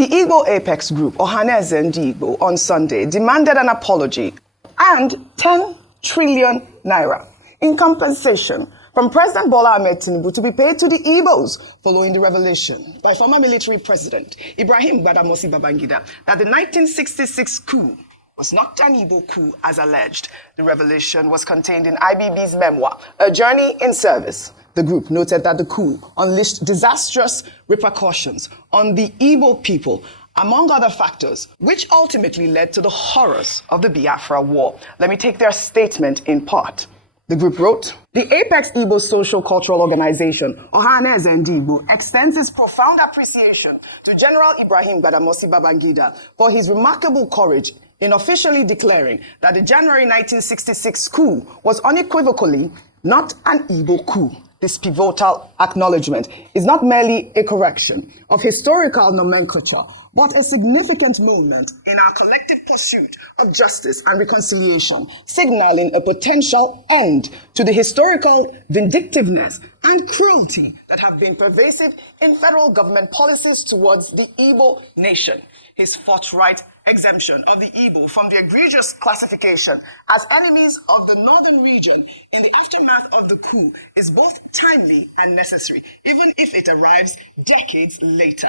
The Igbo apex group, Ohaneze and Igbo, on Sunday demanded an apology and 10 trillion naira in compensation from President Bola Ahmed Tinubu to be paid to the Igbos following the revelation by former military president Ibrahim Badamasi Babangida that the 1966 coup was not an Igbo coup as alleged. The revelation was contained in IBB's memoir, A Journey in Service. The group noted that the coup unleashed disastrous repercussions on the Igbo people, among other factors, which ultimately led to the horrors of the Biafra War. Let me take their statement in part. The group wrote, "The Apex Igbo Social Cultural Organization, Ohaneze and Igbo, extends its profound appreciation to General Ibrahim Badamasi Babangida for his remarkable courage in officially declaring that the January 1966 coup was unequivocally not an Igbo coup. This pivotal acknowledgement is not merely a correction of historical nomenclature, but a significant moment in our collective pursuit of justice and reconciliation, signaling a potential end to the historical vindictiveness and cruelty that have been pervasive in federal government policies towards the Igbo nation. His forthright exemption of the Igbo from the egregious classification as enemies of the northern region in the aftermath of the coup is both timely and necessary, even if it arrives decades later.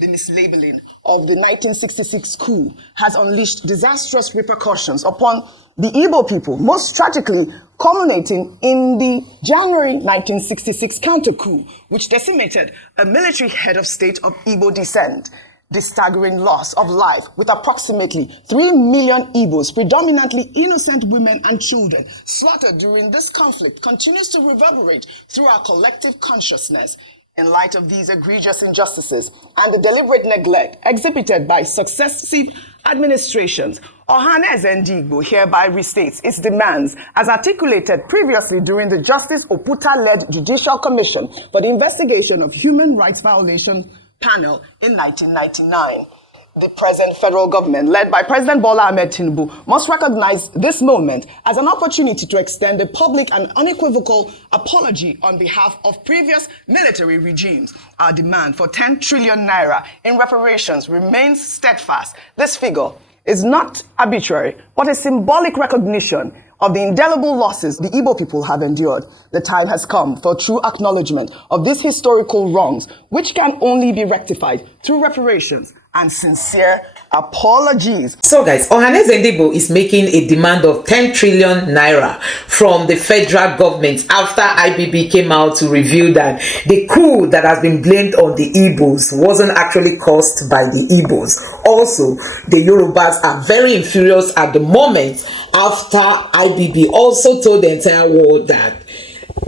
The mislabeling of the 1966 coup has unleashed disastrous repercussions upon the Igbo people, most tragically culminating in the January 1966 counter-coup, which decimated a military head of state of Igbo descent. The staggering loss of life, with approximately 3 million Igbos, predominantly innocent women and children, slaughtered during this conflict, continues to reverberate through our collective consciousness. In light of these egregious injustices and the deliberate neglect exhibited by successive administrations, Ohaneze and Igbo hereby restates its demands as articulated previously during the Justice Oputa-led Judicial Commission for the Investigation of Human Rights Violation panel in 1999. The present federal government, led by President Bola Ahmed Tinubu, must recognize this moment as an opportunity to extend a public and unequivocal apology on behalf of previous military regimes. Our demand for 10 trillion naira in reparations remains steadfast. This figure is not arbitrary, but a symbolic recognition of the indelible losses the Igbo people have endured. The time has come for true acknowledgement of these historical wrongs, which can only be rectified through reparations and sincere apologies. So guys, Ohaneze Igbo is making a demand of 10 trillion naira from the federal government after IBB came out to reveal that the coup that has been blamed on the Igbos wasn't actually caused by the Igbos. Also, the Yorubas are very furious at the moment after IBB also told the entire world that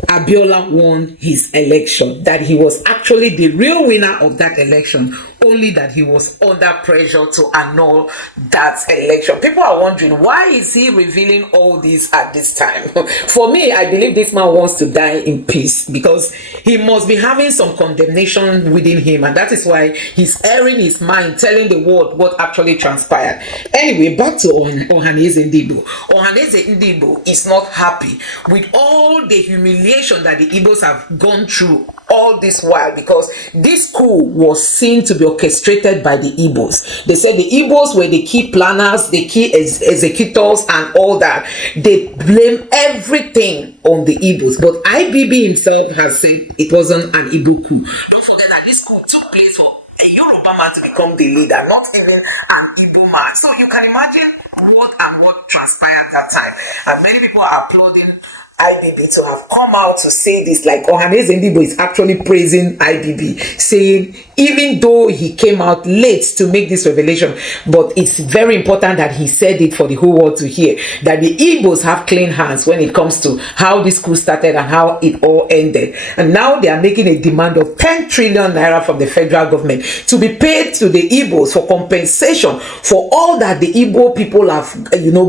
Abiola won his election, that he was actually the real winner of that election, only that he was under pressure to annul that election. People are wondering, why is he revealing all this at this time? For me, I believe this man wants to die in peace, because he must be having some condemnation within him, and that is why he's airing his mind, telling the world what actually transpired. Anyway, back to Ohaneze Igbo. Ohaneze Igbo is not happy with all the humiliation that the Igbos have gone through all this while, because this coup was seen to be orchestrated by the Igbos. They said the Igbos were the key planners, the key executors and all that. They blame everything on the Igbos, but IBB himself has said it wasn't an Igbo coup. Don't forget that this coup took place for a Yoruba man to become the leader, not even an Igbo man. So you can imagine what transpired that time, and many people are applauding IBB to have come out to say this. Like Ohaneze Igbo is actually praising IBB, saying even though he came out late to make this revelation, but it's very important that he said it for the whole world to hear, that the Igbos have clean hands when it comes to how this coup started and how it all ended. And now they are making a demand of 10 trillion naira from the federal government to be paid to the Igbos for compensation for all that the Igbo people have,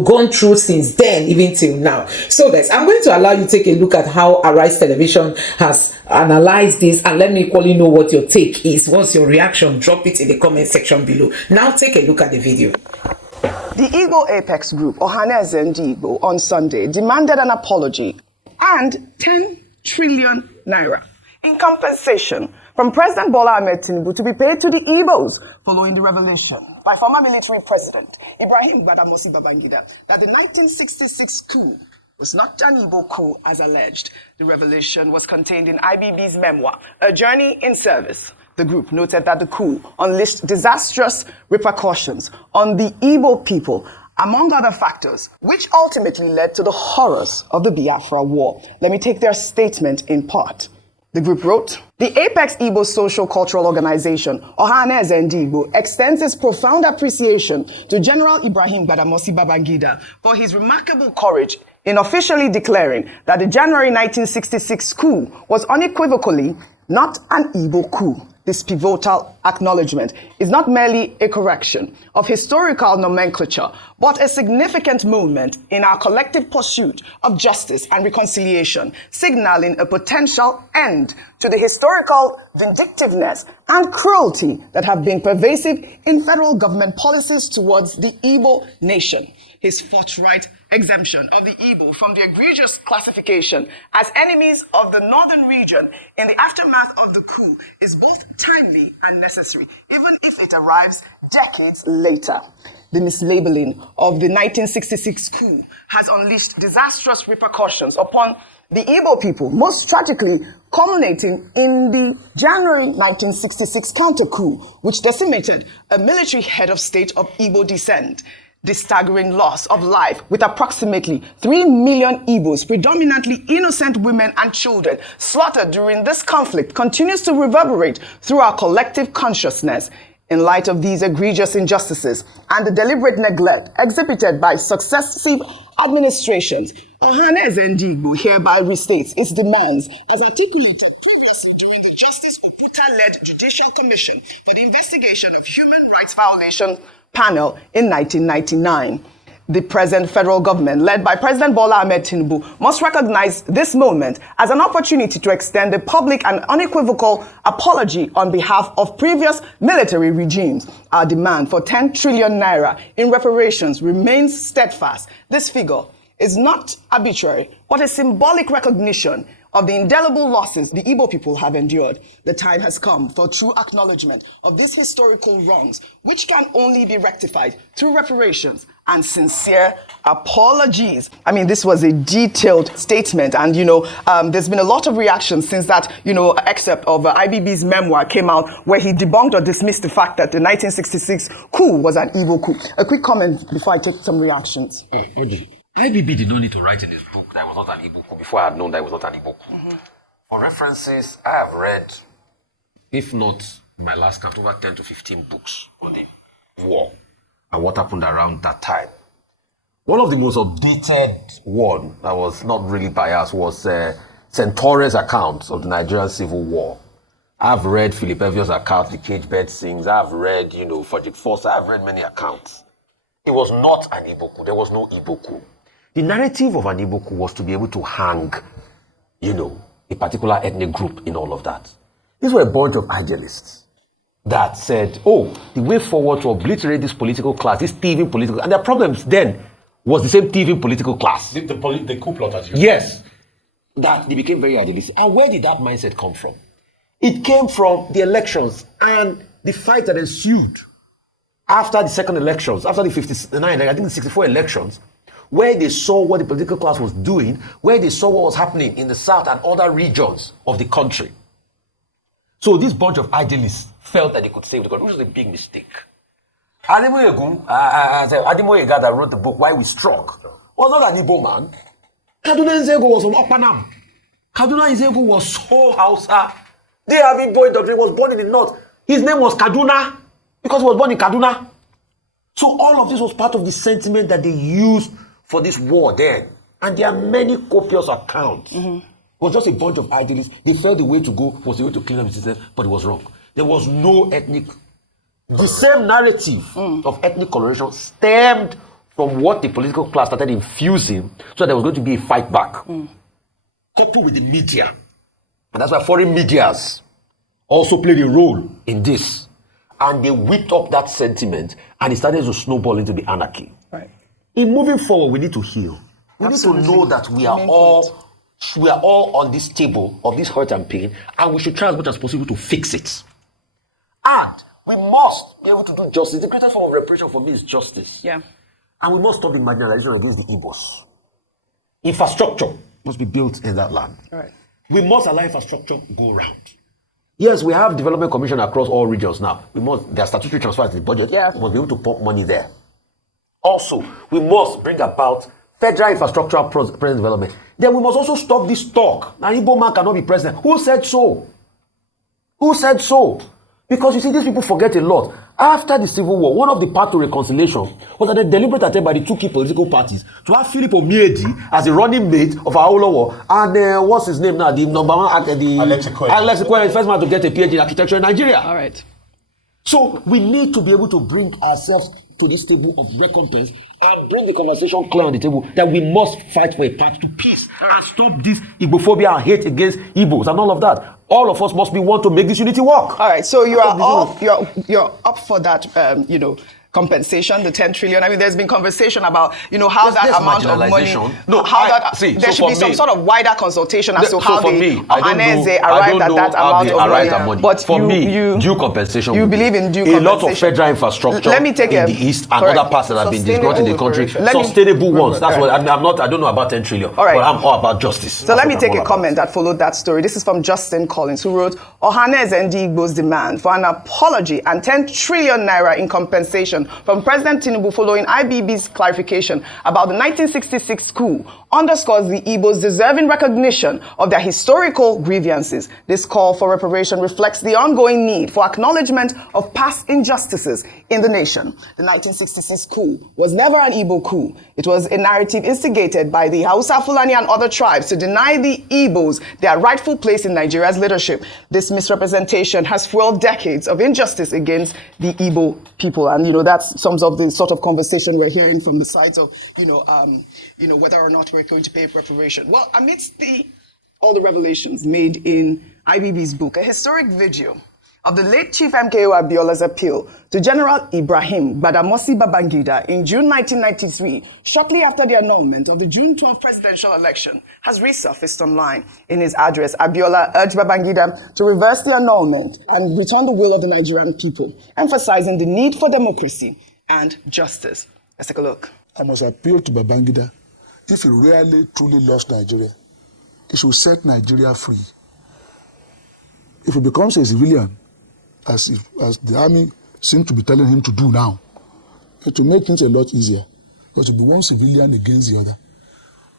gone through since then, even till now. So guys, I'm going to allow you to take a look at how Arise Television has analyzed this, and let me equally know what your take is. What's your reaction? Drop it in the comment section below. Now take a look at the video. The Igbo apex group, Ohaneze and Igbo, on Sunday demanded an apology and 10 trillion naira in compensation from President Bola Ahmed Tinubu to be paid to the Igbos following the revelation by former military president Ibrahim Badamasi Babangida that the 1966 coup was not an Igbo coup as alleged. The revelation was contained in IBB's memoir, A Journey in Service. The group noted that the coup unleashed disastrous repercussions on the Igbo people, among other factors, which ultimately led to the horrors of the Biafra War. Let me take their statement in part. The group wrote, the Apex Igbo Social Cultural Organization, Ohaneze Igbo, extends its profound appreciation to General Ibrahim Badamasi Babangida for his remarkable courage in officially declaring that the January 1966 coup was unequivocally not an Igbo coup. This pivotal acknowledgement is not merely a correction of historical nomenclature, but a significant moment in our collective pursuit of justice and reconciliation, signaling a potential end to the historical vindictiveness and cruelty that have been pervasive in federal government policies towards the Igbo nation. His forthright exemption of the Igbo from the egregious classification as enemies of the northern region in the aftermath of the coup is both timely and necessary, even if it arrives decades later. The mislabeling of the 1966 coup has unleashed disastrous repercussions upon the Igbo people, most tragically culminating in the January 1966 counter-coup, which decimated a military head of state of Igbo descent. The staggering loss of life, with approximately 3 million Igbos, predominantly innocent women and children, slaughtered during this conflict, continues to reverberate through our collective consciousness. In light of these egregious injustices and the deliberate neglect exhibited by successive administrations, Ohaneze Igbo hereby restates its demands as articulated previously during the Justice Oputa-led Judicial Commission for the Investigation of Human Rights Violation panel in 1999. The present federal government, led by President Bola Ahmed Tinubu, must recognize this moment as an opportunity to extend a public and unequivocal apology on behalf of previous military regimes. Our demand for 10 trillion naira in reparations remains steadfast. This figure is not arbitrary, but a symbolic recognition of the indelible losses the Igbo people have endured. The time has come for true acknowledgement of these historical wrongs, which can only be rectified through reparations and sincere apologies. I mean, this was a detailed statement, and there's been a lot of reactions since that excerpt of IBB's memoir came out, where he debunked or dismissed the fact that the 1966 coup was an Igbo coup. A quick comment before I take some reactions. Oji, IBB did not need to write in his book that it was not an Igbo coup before I had known that it was not an Igbo coup. Mm-hmm. For references, I have read, if not my last count, over 10 to 15 books on the war and what happened around that time. One of the most updated one that was not really biased was Centaure's account of the Nigerian Civil War. I've read Philip Evio's account, The Cage Bird Sings. I've read, Frederick Forster. I've read many accounts. It was not an Igbo coup. There was no Igbo coup. The narrative of an Igbo coup was to be able to hang, a particular ethnic group in all of that. These were a bunch of idealists that said, the way forward to obliterate this political class, this thieving political, and their problems then was the same thieving political class. The coup plotters. Yes. That they became very idealistic. And where did that mindset come from? It came from the elections and the fight that ensued after the second elections, after the 59, I think the 64 elections, where they saw what the political class was doing, where they saw what was happening in the south and other regions of the country. So this bunch of idealists felt that they could save the country, which was a big mistake. Ademoye that wrote the book, Why We Struck, was not an Igbo man. Kaduna Nzego was from Okpanam. Kaduna Nzego was so Hausa. They have Igbo indoctrination, was born in the north. His name was Kaduna because he was born in Kaduna. So all of this was part of the sentiment that they used for this war then. And there are many copious accounts. Mm-hmm. It was just a bunch of idealists. They felt the way to go was the way to clean up the system, but it was wrong. There was no ethnic. The same narrative of ethnic coloration stemmed from what the political class started infusing, so there was going to be a fight back. Coupled with the media. And that's why foreign medias also played a role in this. And they whipped up that sentiment, and it started to snowball into the anarchy. Right. In moving forward, we need to heal. We need to know that we are all we are all on this table of this hurt and pain, and we should try as much as possible to fix it. And we must be able to do justice. The greatest form of reparation for me is justice. Yeah. And we must stop the marginalization against the Igbos. Infrastructure must be built in that land. Right. We must allow infrastructure go round. Yes, we have development commission across all regions now. There are statutory transfers to the budget. Yeah. We must be able to pump money there. Also, we must bring about federal infrastructural present development. Then we must also stop this talk. An Igbo man cannot be president. Who said so? Who said so? Because you see, these people forget a lot. After the Civil War, one of the paths to reconciliation was that a deliberate attempt by the two key political parties to have Philip Omiedi as the running mate of Awolowo and what's his name now? The number one actor, Alex Ekweme, the first man to get a PhD in architecture in Nigeria. All right. So we need to be able to bring ourselves to this table of recompense and bring the conversation clear on the table that we must fight for a path to peace and stop this Igbophobia and hate against Igbos and all of that. All of us must be one to make this unity work. All right, so you're up for that, compensation, the 10 trillion. I mean, there's been conversation about, how that amount of money, there should be some sort of wider consultation as to how the Ohaneze arrived at that amount of money. But for me, due compensation. You believe in due compensation. A lot of federal infrastructure in the east and other parts that have been destroyed in the country. Sustainable ones. That's what I don't know about 10 trillion. All right. But I'm all about justice. So let me take a comment that followed that story. This is from Justin Collins, who wrote, Ohaneze and Igbo's demand for an apology and 10 trillion naira in compensation from President Tinubu following IBB's clarification about the 1966 coup underscores the Igbos deserving recognition of their historical grievances. This call for reparation reflects the ongoing need for acknowledgement of past injustices in the nation. The 1966 coup was never an Igbo coup. It was a narrative instigated by the Hausa, Fulani and other tribes to deny the Igbos their rightful place in Nigeria's leadership. This misrepresentation has fueled decades of injustice against the Igbo people. And, that sums up the sort of conversation we're hearing from the sides of, whether or not we're going to pay reparation. Well, amidst all the revelations made in IBB's book, a historic video of the late Chief MKO Abiola's appeal to General Ibrahim Badamasi Babangida in June 1993, shortly after the annulment of the June 12 presidential election, has resurfaced online. In his address, Abiola urged Babangida to reverse the annulment and return the will of the Nigerian people, emphasizing the need for democracy and justice. Let's take a look. I must appeal to Babangida. If he really truly loves Nigeria, he should set Nigeria free. If he becomes a civilian, as the army seems to be telling him to do now, it will make things a lot easier. But to be one civilian against the other,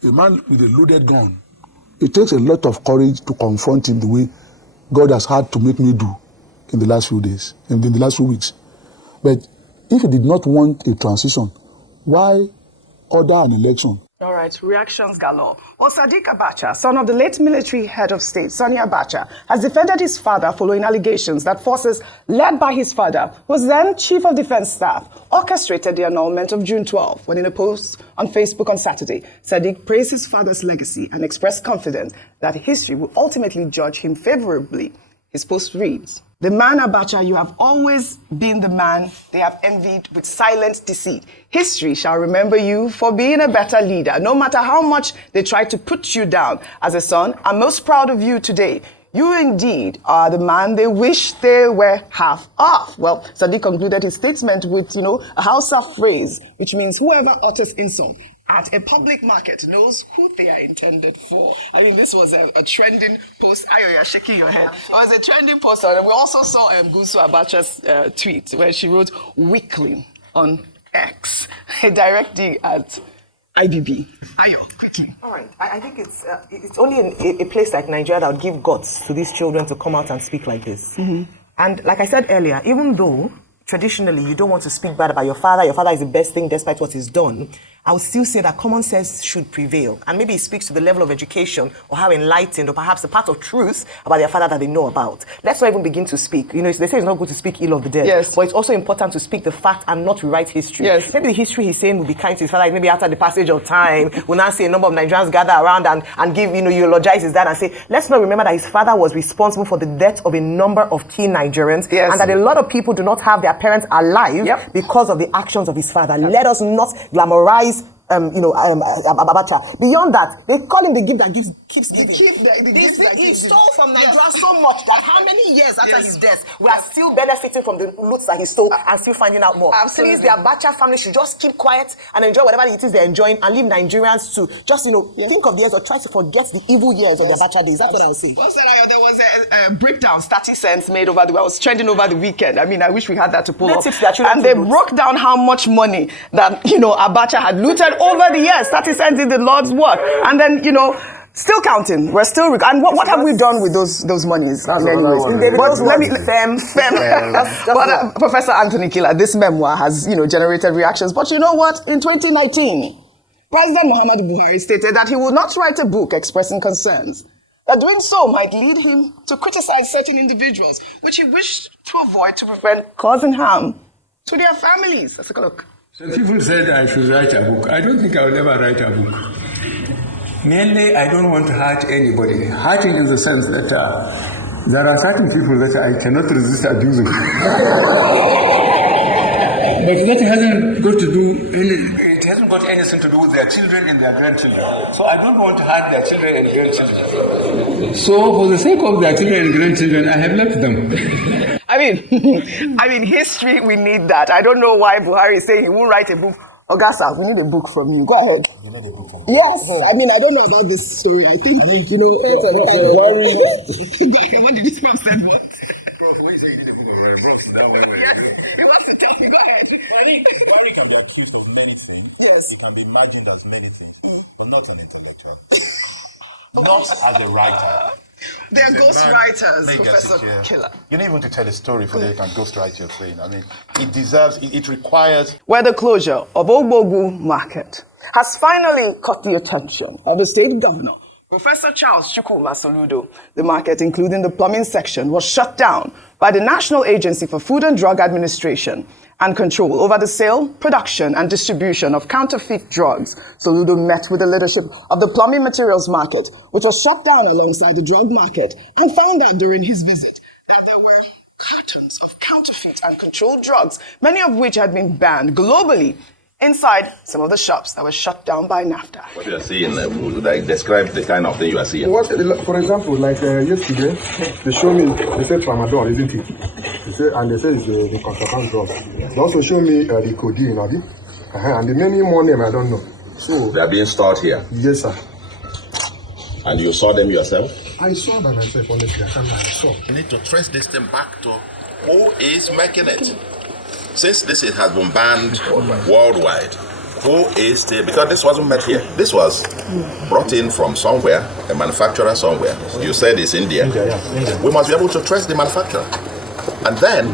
a man with a loaded gun, it takes a lot of courage to confront him the way God has had to make me do in the last few days, in the last few weeks. But if he did not want a transition, why order an election? All right, reactions galore. Well, Sadiq Abacha, son of the late military head of state, Sani Abacha, has defended his father following allegations that forces led by his father, who was then Chief of Defense Staff, orchestrated the annulment of June 12, when in a post on Facebook on Saturday, Sadiq praised his father's legacy and expressed confidence that history will ultimately judge him favorably. His post reads, "The man Abacha, you have always been the man they have envied with silent deceit. History shall remember you for being a better leader. No matter how much they try to put you down. As a son, I'm most proud of you today. You indeed are the man they wish they were half of." Well, Sadiq concluded his statement with, a Hausa phrase, which means whoever utters insult at a public market knows who they are intended for. I mean, this was a trending post. Ayo, you're shaking your head. It was a trending post. And we also saw Gusu Abacha's tweet where she wrote weekly on X, a direct dig at IBB. Ayo, quickly. All right. I think it's only in a place like Nigeria that would give guts to these children to come out and speak like this. Mm-hmm. And like I said earlier, even though traditionally you don't want to speak bad about your father is the best thing despite what he's done, I would still say that common sense should prevail. And maybe it speaks to the level of education or how enlightened or perhaps the part of truth about their father that they know about. Let's not even begin to speak. They say it's not good to speak ill of the dead. Yes. But it's also important to speak the fact and not rewrite history. Yes. Maybe the history he's saying will be kind to his father. Maybe after the passage of time, we'll now see a number of Nigerians gather around and give, eulogize his dad and say, let's not remember that his father was responsible for the death of a number of teen Nigerians. Yes. And that a lot of people do not have their parents alive because of the actions of his father. Yep. Let us not glamorize Abacha. Beyond that, they call him the gift that gives keeps giving. The gifts that He keep stole giving. from Nigeria so much that how many years after his death we are still benefiting from the loots that he stole and still finding out more. Absolutely. Please, the Abacha family should just keep quiet and enjoy whatever it is they're enjoying and leave Nigerians to just, think of the years or try to forget the evil years of the Abacha days. That's what I was saying. There was a breakdown, 30 cents made over the was trending over the weekend. I mean, I wish we had that to pull up. And they broke down how much money that, Abacha had looted over the years. 30 cents did the Lord's work. And then, still counting. We're still, and what have we done with those monies? Anyways, but Professor Anthony Killer, this memoir has, generated reactions. But you know what? In 2019, President Muhammadu Buhari stated that he would not write a book expressing concerns, that doing so might lead him to criticize certain individuals, which he wished to avoid to prevent causing harm to their families. Let's take a look. So people said I should write a book. I don't think I will ever write a book. Mainly, I don't want to hurt anybody. Hurting in the sense that there are certain people that I cannot resist abusing. But that hasn't got to do it hasn't got anything to do with their children and their grandchildren. So I don't want to hurt their children and grandchildren. So for the sake of their children and grandchildren, I have left them. I mean, history, we need that. I don't know why Buhari is saying he won't write a book. Ogasa, we need a book from you. Go ahead. You need a book from Yes. I mean, I don't know about this story. I think Buhari. What did this man say? What? He wants to tell me. Go ahead. Buhari can be accused of many things. Yes. He can be imagined as many things, but not an intellectual. Not as a writer. They are ghost writers, Professor Killer. You need even to tell a story for they can ghost write your thing. I mean, it requires. Where the closure of Ogbogu Market has finally caught the attention of the state governor, Professor Charles Chukwuma Soludo. The market, including the plumbing section, was shut down by the National Agency for Food and Drug Administration and Control over the sale, production, and distribution of counterfeit drugs. Soludo met with the leadership of the plumbing materials market, which was shut down alongside the drug market, and found out during his visit that there were cartons of counterfeit and controlled drugs, many of which had been banned globally, inside some of the shops that were shut down by Nafdac. What you are seeing, describe the kind of thing you are seeing. For example, like yesterday, they showed me, they said tramadol, isn't it? They say it's the contraband drug. They also showed me the codeine, and the many more name I don't know. So they are being stored here? Yes, sir. And you saw them yourself? I saw them myself, honestly. I saw. You need to trace this thing back to who is making it. Since this has been banned worldwide, who is still, because this wasn't made here. This was brought in from somewhere, a manufacturer somewhere. You said it's India. India. We must be able to trace the manufacturer. And then,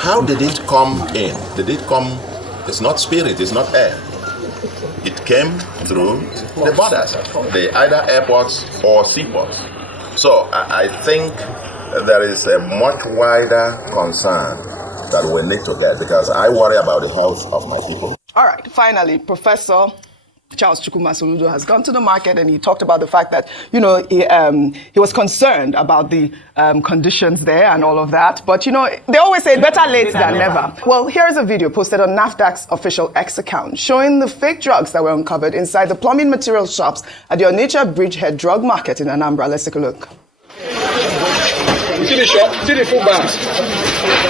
how did it come in? Did it come, it's not spirit, it's not air. It came through the borders, either airports or seaports. So I think there is a much wider concern that we need to get, because I worry about the health of my people. All right, finally, Professor Charles Chukwuma Soludo has gone to the market and he talked about the fact that, he was concerned about the conditions there and all of that. But, they always say better late than never. Well, here's a video posted on Nafdac's official X account showing the fake drugs that were uncovered inside the plumbing material shops at the Onitsha Bridgehead Drug Market in Anambra. Let's take a look. You see the shop? See the full bags?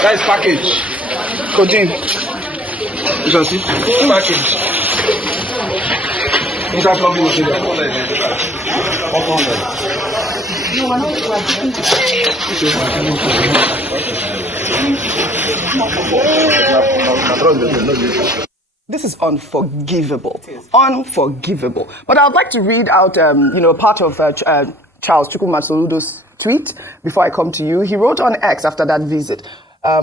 That is package. Codeine. You can see? Full package. Inside plumbing material. This is unforgivable. Unforgivable. But I would like to read out, part of Charles Chukwuma Soludo's tweet before I come to you. He wrote on X after that visit,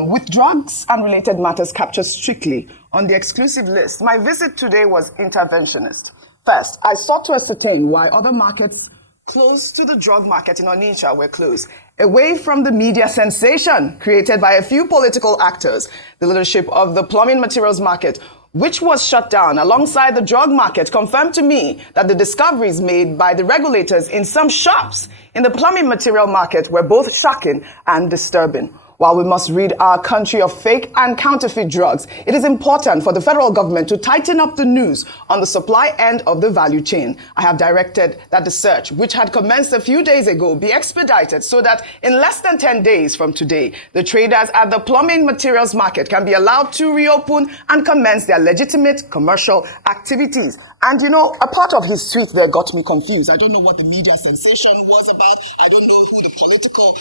with drugs and related matters captured strictly on the exclusive list, my visit today was interventionist. First, I sought to ascertain why other markets close to the drug market in Onitsha were closed, away from the media sensation created by a few political actors. The leadership of the plumbing materials market, which was shut down alongside the drug market, confirmed to me that the discoveries made by the regulators in some shops in the plumbing material market were both shocking and disturbing. While we must rid our country of fake and counterfeit drugs, it is important for the federal government to tighten up the noose on the supply end of the value chain. I have directed that the search, which had commenced a few days ago, be expedited so that in less than 10 days from today, the traders at the plumbing materials market can be allowed to reopen and commence their legitimate commercial activities. And you know, a part of his tweet there got me confused. I don't know what the media sensation was about. I don't know who the political,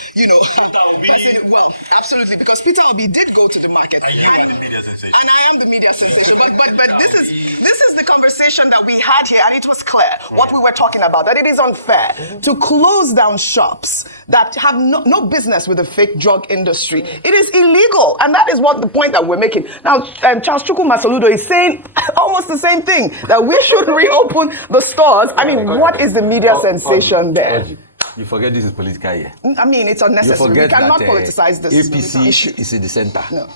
well, absolutely, because Peter Obi did go to the market. And you are the media sensation. And I am the media sensation. But this is the conversation that we had here, and it was clear what we were talking about, that it is unfair to close down shops that have no business with the fake drug industry. It is illegal, and that is what the point that we're making. Now, Charles Chukwuma Soludo is saying almost the same thing, that we should reopen the stores. I mean, what is the media sensation there? You forget this is political here. I mean, it's unnecessary. We cannot politicize this APC issue. is in the center. No.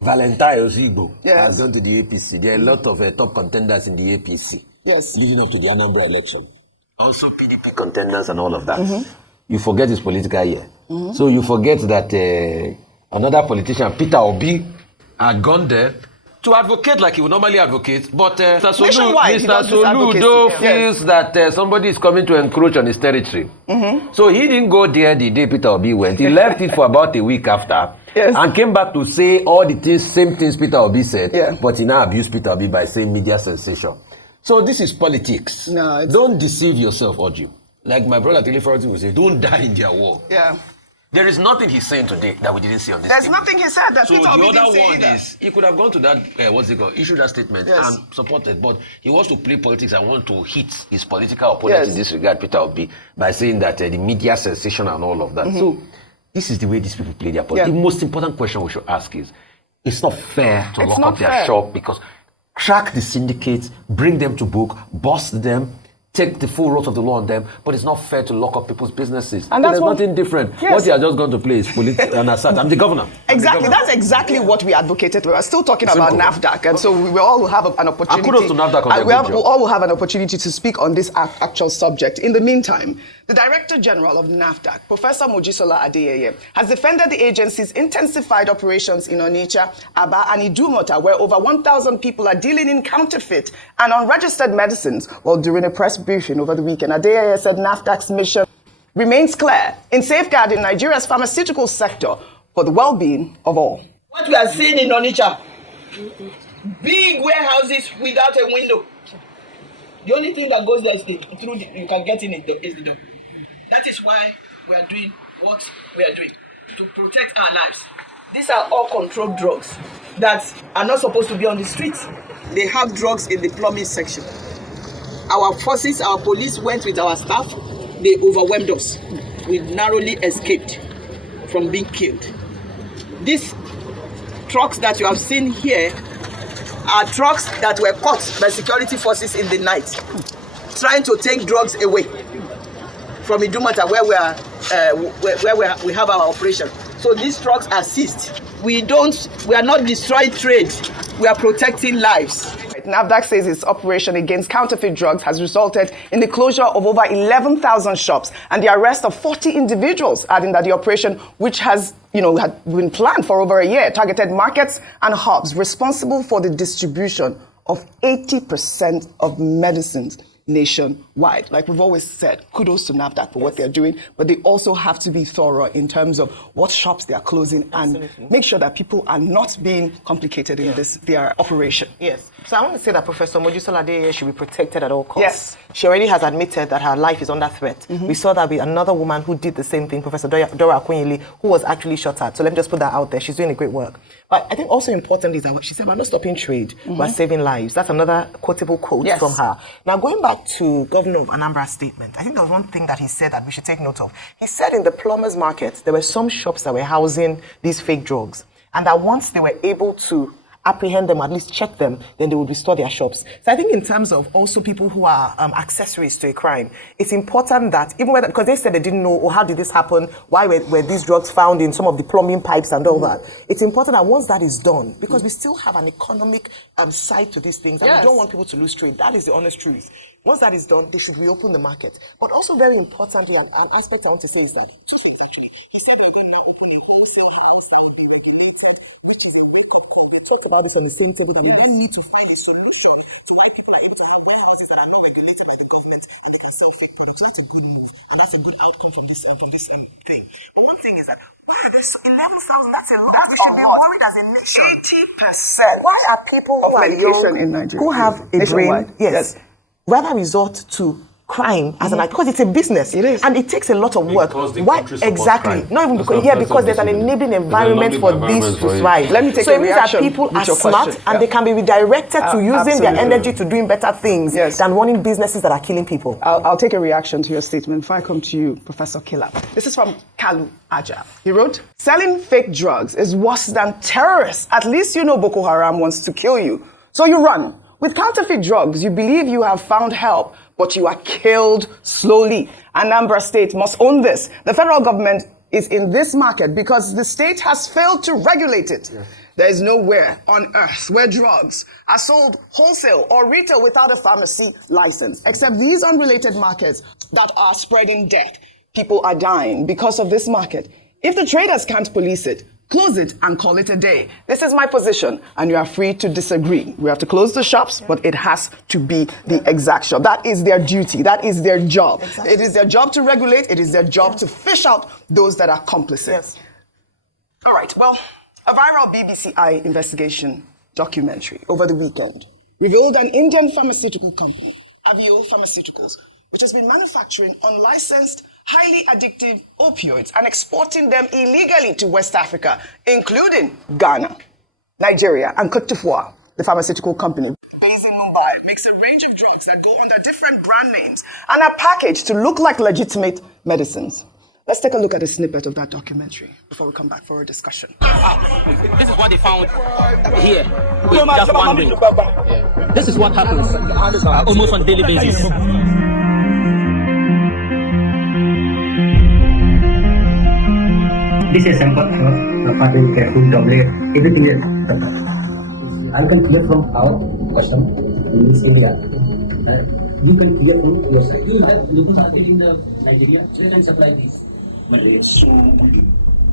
Valentine Igbo Yes. has gone to the APC. There are a lot of top contenders in the APC. Yes. Leading up to the Anambra election. Also PDP contenders and all of that. You forget it's political here. So you forget that another politician, Peter Obi, had gone there to advocate like he would normally advocate, but Mr. Soludo feels that somebody is coming to encroach on his territory. So he didn't go there the day Peter Obi went. He left it for about a week after and came back to say all the same things Peter Obi said, but he now abused Peter Obi by saying media sensation. So this is politics. No, don't deceive yourself, Oju. Like my brother Telefroti would say, don't die in their war. Yeah. There is nothing he's saying today that we didn't see on this. There's table. nothing he said that Peter Obi didn't say either. Is he could have gone to that issue that statement and supported, but he wants to play politics and want to hit his political opponent in this regard, Peter Obi, by saying that the media sensation and all of that. So this is the way these people play their politics. The most important question we should ask is, it's not fair to lock up their shop, because track the syndicates, bring them to book, bust them, take the full road of the law on them, but it's not fair to lock up people's businesses. And there's nothing different. What they are just going to play is an assault. I'm the governor. Exactly. That's exactly what we advocated. We are still talking about Nafdac, and so we all will have an opportunity. Kudos to Nafdac on we all will have an opportunity to speak on this actual subject. In the meantime, the Director General of Nafdac, Professor Mojisola Adeyeye, has defended the agency's intensified operations in Onitsha, Aba, and Idumota, where over 1,000 people are dealing in counterfeit and unregistered medicines. While during a press briefing over the weekend, Adeyeye said Nafdac's mission remains clear in safeguarding Nigeria's pharmaceutical sector for the well-being of all. What we are seeing in Onitsha, big warehouses without a window. The only thing that goes there is you can get in it is the door. That is why we are doing what we are doing, to protect our lives. These are all controlled drugs that are not supposed to be on the streets. They have drugs in the plumbing section. Our forces, our police went with our staff. They overwhelmed us. We narrowly escaped from being killed. These trucks that you have seen here are trucks that were caught by security forces in the night, trying to take drugs away from Idumota, where we have our operation. So these trucks are seized. We are not destroying trade. We are protecting lives. Nafdac says its operation against counterfeit drugs has resulted in the closure of over 11,000 shops and the arrest of 40 individuals, adding that the operation, which had been planned for over a year, targeted markets and hubs responsible for the distribution of 80% of medicines nationwide. Like we've always said, kudos to Nafdac for what they're doing, but they also have to be thorough in terms of what shops they are closing and make sure that people are not being complicated in their operation. Yes. So I want to say that Professor Mojisola Adeyeye should be protected at all costs. Yes. She already has admitted that her life is under threat. We saw that with another woman who did the same thing, Professor Dora Akunyili, who was actually shot at. So let me just put that out there. She's doing a great work. But I think also important is that what she said, we're not stopping trade, we're saving lives. That's another quotable quote from her. Now, going back to Governor of Anambra's statement, I think there was one thing that he said that we should take note of. He said in the plumbers market, there were some shops that were housing these fake drugs, and that once they were able to apprehend them, or at least check them, then they would restore their shops. So I think in terms of also people who are accessories to a crime, it's important that even whether, because they said they didn't know, or how did this happen, why were these drugs found in some of the plumbing pipes and all that, it's important that once that is done, because we still have an economic side to these things, and we don't want people to lose trade. That is the honest truth. Once that is done, they should reopen the market. But also very importantly, an aspect I want to say is that two things actually. They said they're going to open a wholesale house that will be regulated, which is a wake-up call. They talked about this on the same table that they don't need to find a solution to why people are able to have warehouses that are not regulated by the government and they can sell fake products. That's a good move, and that's a good outcome from this thing. But one thing is that there's 11,000. That's a lot. We should be worried as a nation. 80%. Why are people who are young, in Nigeria, who have a brain, yes, rather resort to crime as because it's a business. It is. And it takes a lot of work. Because the Why country supports exactly? crime. Not even because because there's an enabling environment for this to thrive. Let me take so a it means that reaction people with are your smart question. and they can be redirected to using their energy to doing better things than running businesses that are killing people. I'll take a reaction to your statement before I come to you, Professor Killer. This is from Kalu Aja. He wrote, selling fake drugs is worse than terrorists. At least you know Boko Haram wants to kill you. So you run. With counterfeit drugs, you believe you have found help, but you are killed slowly. Anambra State must own this. The federal government is in this market because the state has failed to regulate it. Yes. There is nowhere on earth where drugs are sold wholesale or retail without a pharmacy license, except these unrelated markets that are spreading death. People are dying because of this market. If the traders can't police it, close it and call it a day. This is my position, and you are free to disagree. We have to close the shops, but it has to be the exact shop. That is their duty. That is their job. Exactly. It is their job to regulate. It is their job to fish out those that are complicit. Yes. All right, well, a viral BBC investigation documentary over the weekend revealed an Indian pharmaceutical company, Avio Pharmaceuticals, which has been manufacturing unlicensed, highly addictive opioids and exporting them illegally to West Africa, including Ghana, Nigeria, and Côte d'Ivoire. The pharmaceutical company, based in Mumbai, makes a range of drugs that go under different brand names and are packaged to look like legitimate medicines. Let's take a look at a snippet of that documentary before we come back for a discussion. This is what they found here. Just one way. This is what happens almost on a daily basis. This is sample apartment careful tablet, everything is I can clear from our custom means India. You can clear from your side. You have locals are in the Nigeria, they can supply these materials. So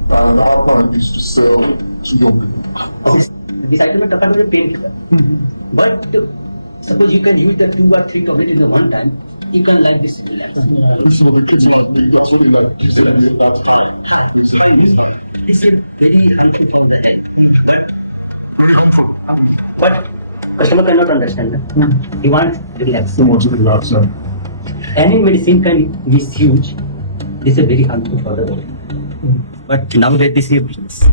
our plan is to sell to young people. This item is talking about 10. But suppose you can use the 2 or 3 tablets in the one time. You can like this. So the kids will get really like this and that time. This is very high to in the end. But customer cannot understand that. He wants relax. He wants to relax. Any medicine can be huge. This is very harmful for the body. But nowadays this is business.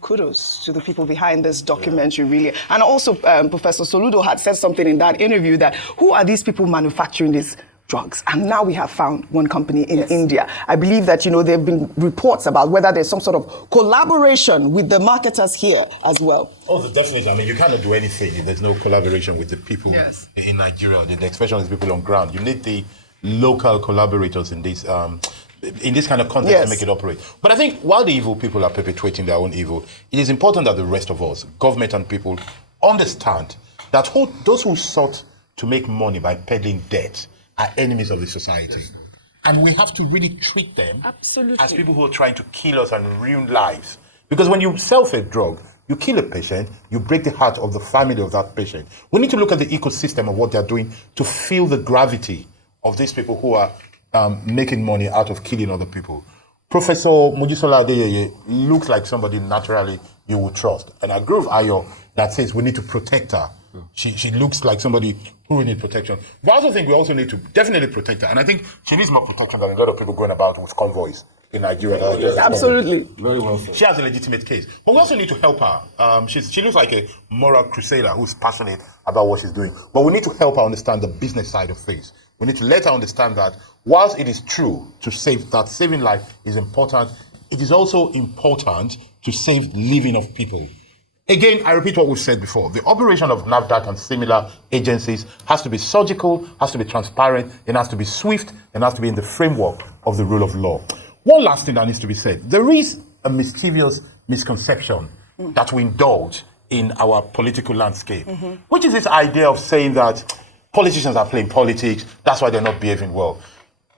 Kudos to the people behind this documentary, really. And also, Professor Soludo had said something in that interview that who are these people manufacturing these drugs? And now we have found one company in India. I believe that, there have been reports about whether there's some sort of collaboration with the marketers here as well. Oh, definitely. I mean, you cannot do anything if there's no collaboration with the people in Nigeria, the expression is people on ground. You need the local collaborators in this kind of context to make it operate. But I think while the evil people are perpetuating their own evil, it is important that the rest of us, government and people, understand that those who sought to make money by peddling debt are enemies of the society. And we have to really treat them as people who are trying to kill us and ruin lives. Because when you sell a drug, you kill a patient, you break the heart of the family of that patient. We need to look at the ecosystem of what they're doing to feel the gravity of these people who are making money out of killing other people. Professor Mojisola Adeyeye looks like somebody naturally you would trust. And I agree with Ayo that says we need to protect her. She looks like somebody who will need protection. But I also think we also need to definitely protect her. And I think she needs more protection than a lot of people going about with convoys in Nigeria. Absolutely. Very well said. She has a legitimate case. But we also need to help her. She looks like a moral crusader who's passionate about what she's doing. But we need to help her understand the business side of things. We need to let her understand that whilst it is true to that saving life is important, it is also important to save living of people. Again, I repeat what we've said before. The operation of Nafdac and similar agencies has to be surgical, has to be transparent, it has to be swift, and has to be in the framework of the rule of law. One last thing that needs to be said. There is a mischievous misconception that we indulge in our political landscape, which is this idea of saying that politicians are playing politics, that's why they're not behaving well.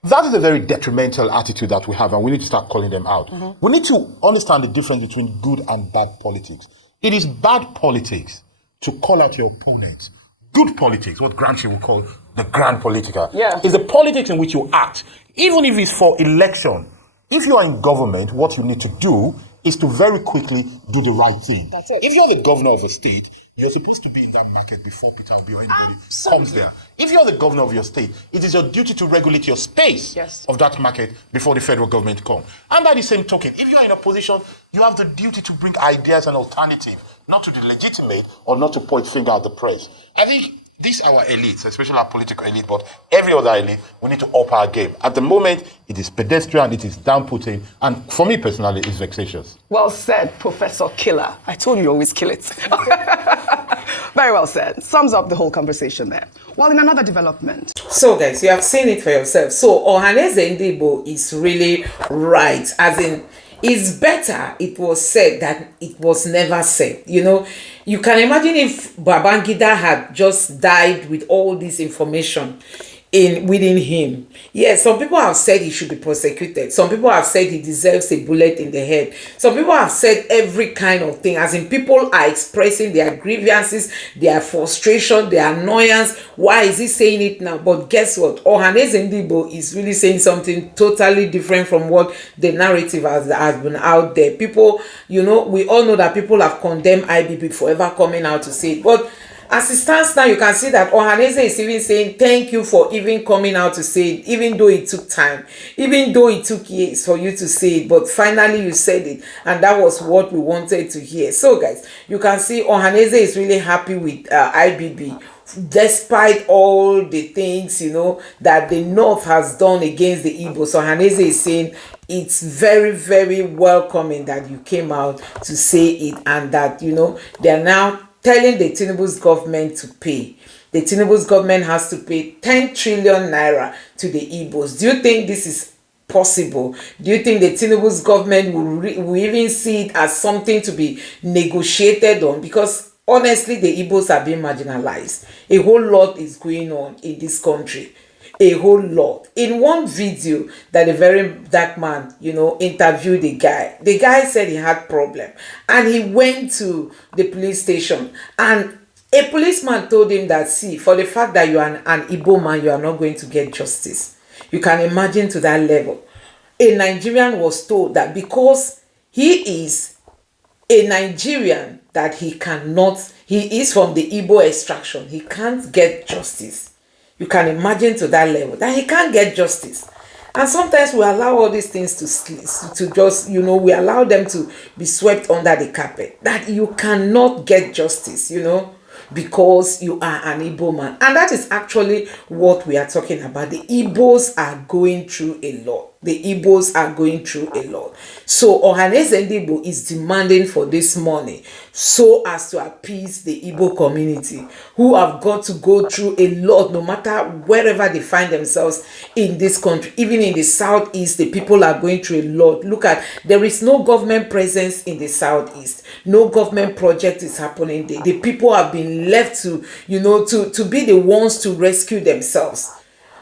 That is a very detrimental attitude that we have, and we need to start calling them out. We need to understand the difference between good and bad politics. It is bad politics to call out your opponents. Good politics, what Gramsci would call the grand politica, is the politics in which you act. Even if it's for election, if you are in government, what you need to do is to very quickly do the right thing. That's it. If you're the governor of a state, you're supposed to be in that market before Peter Obi or anybody comes there. If you're the governor of your state, it is your duty to regulate your space of that market before the federal government comes. And by the same token, if you're in a position, you have the duty to bring ideas and alternatives, not to legitimate or not to point finger at the press. I think these are our elites, especially our political elite, but every other elite, we need to up our game. At the moment, it is pedestrian, it is down-putting, and for me personally, it's vexatious. Well said, Professor Killer. I told you always kill it. Very well said. Sums up the whole conversation there. Well, in another development. So guys, you have seen it for yourself. So Ohaneze Igbo is really right, as in, it's better it was said than it was never said. You know, you can imagine if Babangida had just died with all this information within him. Yes, some people have said he should be prosecuted. Some people have said he deserves a bullet in the head. Some people have said every kind of thing, as in people are expressing their grievances, their frustration, their annoyance. Why is he saying it now? But guess what? Ohaneze Igbo is really saying something totally different from what the narrative has been out there. People, you know, we all know that people have condemned IBB for ever coming out to say it. But as it stands now, you can see that Ohanaeze is even saying thank you for even coming out to say it, even though it took time, even though it took years for you to say it, but finally you said it, and that was what we wanted to hear. So guys, you can see Ohanaeze is really happy with IBB, despite all the things, you know, that the North has done against the Igbos. So Ohanaeze is saying it's very, very welcoming that you came out to say it, and that, you know, they are now telling the Tinubu's government to pay. The Tinubu's government has to pay 10 trillion naira to the Igbos. Do you think this is possible? Do you think the Tinubu's government will even see it as something to be negotiated on? Because honestly, the Igbos are being marginalized. A whole lot is going on in this country. A whole lot. In one video that a very dark man, you know, interviewed the guy said he had problem, and he went to the police station, and a policeman told him that, see, for the fact that you are an Igbo man, you are not going to get justice. You can imagine to that level. A Nigerian was told that because he is a Nigerian, that he is from the Igbo extraction, he can't get justice. You can imagine to that level that he can't get justice. And sometimes we allow all these things to just, you know, we allow them to be swept under the carpet. That you cannot get justice, you know, because you are an Igbo man. And that is actually what we are talking about. The Igbos are going through a lot. The Igbos are going through a lot. So Ohaneze Igbo is demanding for this money so as to appease the Igbo community, who have got to go through a lot, no matter wherever they find themselves in this country. Even in the southeast, the people are going through a lot. Look at, there is no government presence in the southeast. No government project is happening there. The people have been left to, you know, to be the ones to rescue themselves.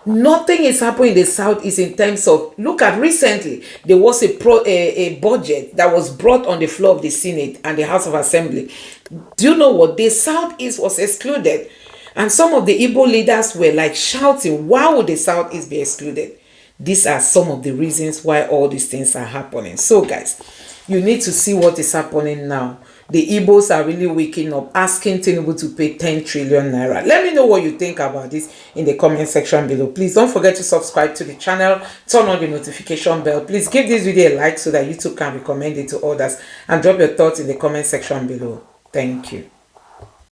Nothing is happening in the southeast in terms of, look at recently, there was a budget that was brought on the floor of the Senate and the House of Assembly. Do you know what? The southeast was excluded. And some of the Igbo leaders were like shouting, why would the southeast be excluded? These are some of the reasons why all these things are happening. So guys, you need to see what is happening now. The Igbos are really waking up, asking Tinubu to pay 10 trillion naira. Let me know what you think about this in the comment section below. Please don't forget to subscribe to the channel, turn on the notification bell. Please give this video a like so that YouTube can recommend it to others, and drop your thoughts in the comment section below. Thank you.